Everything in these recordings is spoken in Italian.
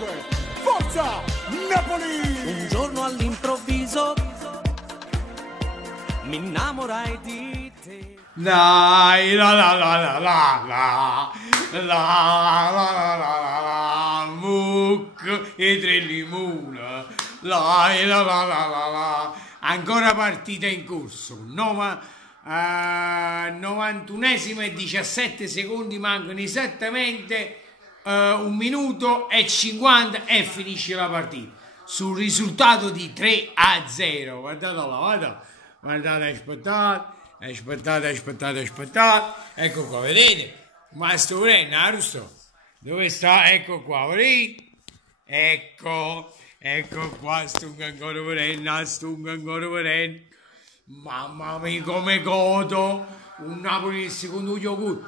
5. Forza Napoli! Un giorno all'improvviso mi innamorai di te. Dai, la la la la la la la la la la muc e tre limone, la la la la la. Ancora partita in corso, 91esimo e 17 secondi, mancano esattamente 1 minuto e 50 e finisce la partita sul risultato di 3-0. Guardate là, guardate, aspettate, ecco qua, vedete? Ma sto venendo, Arusto, dove sta? Ecco qua, vedete? Ecco qua, stungo ancora venendo. Mamma mia, come godo! Un Napoli nel secondo Uiogui!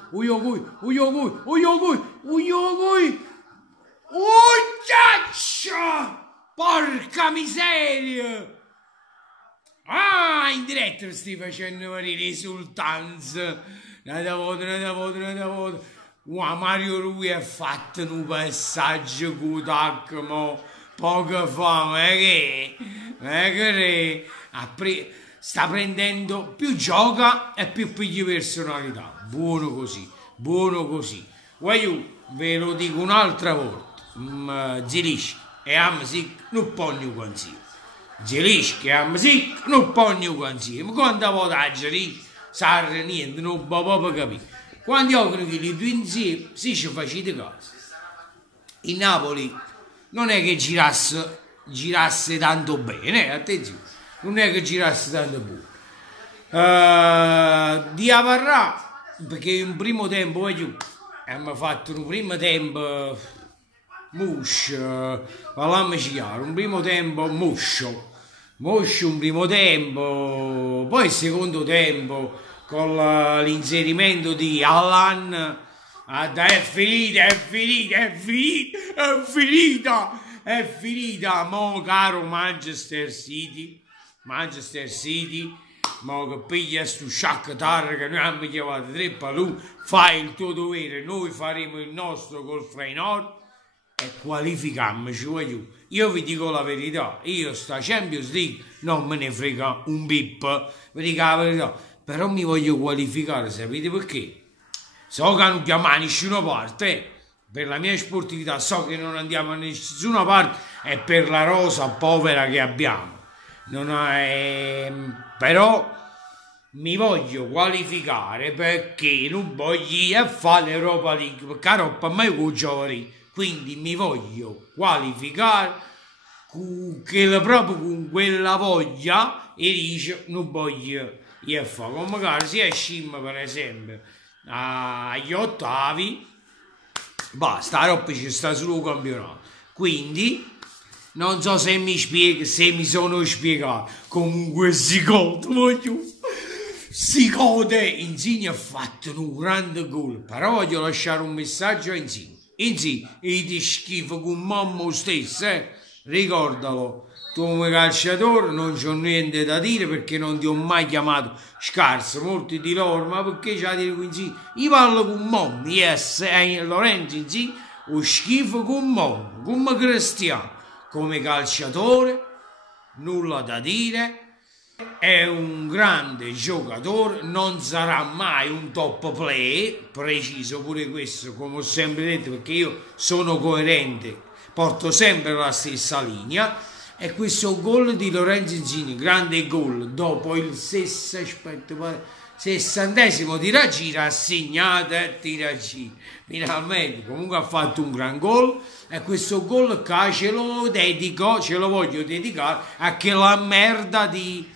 Porca miseria! Ah, in diretta mi stai facendo vedere risultanze! Nada voto. Mario Rui ha fatto un passaggio con tac, mo poco fa, ma che sta prendendo, più gioca e più piglia personalità. Buono così. Voglio, ve lo dico un'altra volta, Zilisci e Amsic non pogno consiglio. Zilisci e Amsic non pogno consiglio. Ma quante volte a Zilisci sarà niente, non può proprio capire. Quando giocano che li due insieme, si ci facete caso. Il Napoli non è che girasse tanto bene, attenzione, non è che girasse tanto bene. Diavarrà, perché in primo tempo abbiamo fatto un primo tempo parliamoci chiaro, un primo tempo moscio un primo tempo, poi il secondo tempo con l'inserimento di Allan è finita, mo caro Manchester City, mo che piglia sto Shakhtar che noi abbiamo chiamato 3 palù, fai il tuo dovere, noi faremo il nostro col Feyenoord e qualificammoci. Io vi dico la verità, io sta Champions League non me ne frega un bip, vi dico la verità, però mi voglio qualificare, sapete perché? So che non chiamo a nessuna parte, per la mia sportività so che non andiamo a nessuna parte e per la rosa povera che abbiamo. Però mi voglio qualificare perché non voglio fare l'Europa League, perché la roba mai con giovani, quindi mi voglio qualificare proprio con quella voglia e dice non voglio fare, come magari sia Scim per esempio agli ottavi, basta, la roba ci sta solo campionato, quindi non so se mi sono spiegato. Comunque si gode, Insigne ha fatto un grande gol, però voglio lasciare un messaggio a Insigne, ti schifo con mamma stesso, ricordalo, tu come calciatore non c'ho niente da dire perché non ti ho mai chiamato scarso, molti di loro, ma perché c'ha da dire con Insigne? Io parlo con mamma, Lorenzo Insigne, ho schifo con mamma, come Cristiano. Come calciatore, nulla da dire, è un grande giocatore, non sarà mai un top player, preciso pure questo, come ho sempre detto, perché io sono coerente, porto sempre la stessa linea, e questo gol di Lorenzo Insigne, grande gol, dopo il 60esimo tiragira, ha segnato e tiragira, finalmente, comunque ha fatto un gran gol, e questo gol ce lo voglio dedicare a quella merda di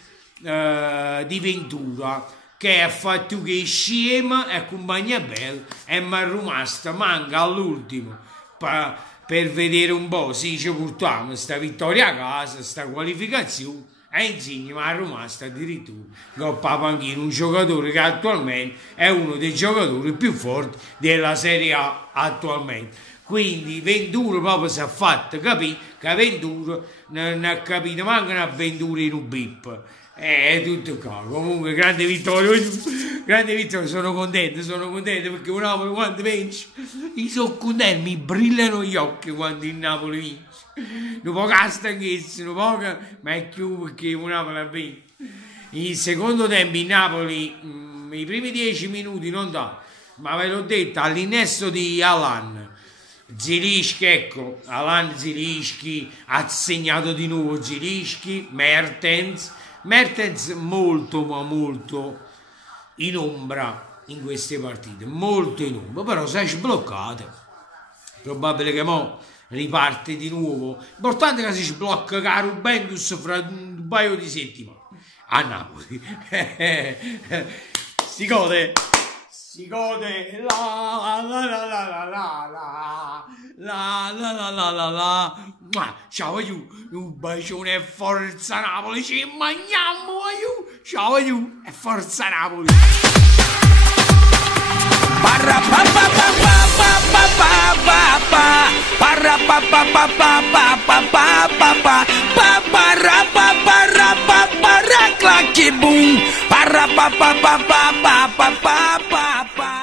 Ventura, che ha fatto che scema e compagnia bella e mi è rimasta, manca all'ultimo per vedere un po', sì, ci portiamo sta vittoria a casa, sta qualificazione, e Insigne mi è rimasta addirittura Coppa Panchina, un giocatore che attualmente è uno dei giocatori più forti della Serie A attualmente. Quindi Ventura proprio si è fatto capire che Ventura non ha capito manco una avventura in un bip. È tutto qua. Comunque, grande vittoria, sono contento perché il Napoli quando vince, io sono contento, mi brillano gli occhi quando il Napoli vince. Un po' stanchezza, ma è più perché il Napoli ha vinto. Il secondo tempo in Napoli, i primi 10 minuti non dà, ma ve l'ho detto, all'innesto di Alan. Zilischi, ecco, Alan Zilischi ha segnato di nuovo Zilischi, Mertens molto ma molto in ombra in queste partite, molto in ombra, però si è sbloccato, probabile che mo riparte di nuovo, l'importante è che si sblocca caro Juventus fra un paio di settimane a Napoli. Si gode ciao aiù, un bacione e forza Napoli, ci mangiamo aiù, ciao aiù e forza Napoli. Clacky boom, para pa pa pa pa pa pa pa pa pa.